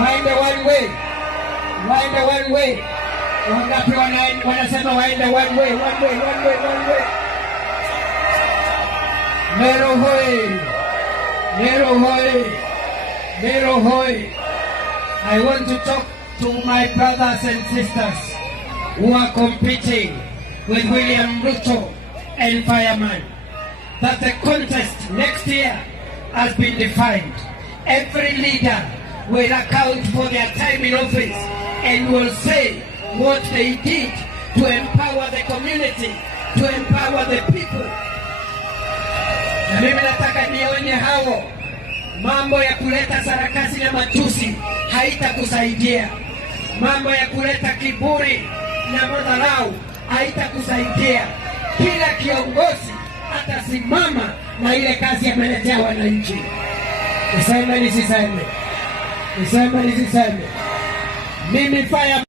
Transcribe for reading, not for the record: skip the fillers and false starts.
waende one way, waende one way. Wangapi wanasema waende one way, one way, one way, one way. Meru hoi, Meru hoi, Meru hoi. I want to talk to my brothers and sisters who are competing with William Ruto and Fireman, that the contest next year has been defined. Every leader will account for their time in office and will say what they did to empower the community, to empower the people. Na mimi nataka nionye hao, mambo ya kuleta sarakasi na matusi haitakusaidia. Mambo ya kuleta kiburi na madharau haitakusaidia. Kila kiongozi atasimama na ile kazi ameletea wananchi. Niseme nisiseme? Niseme nisiseme? Mimi Fire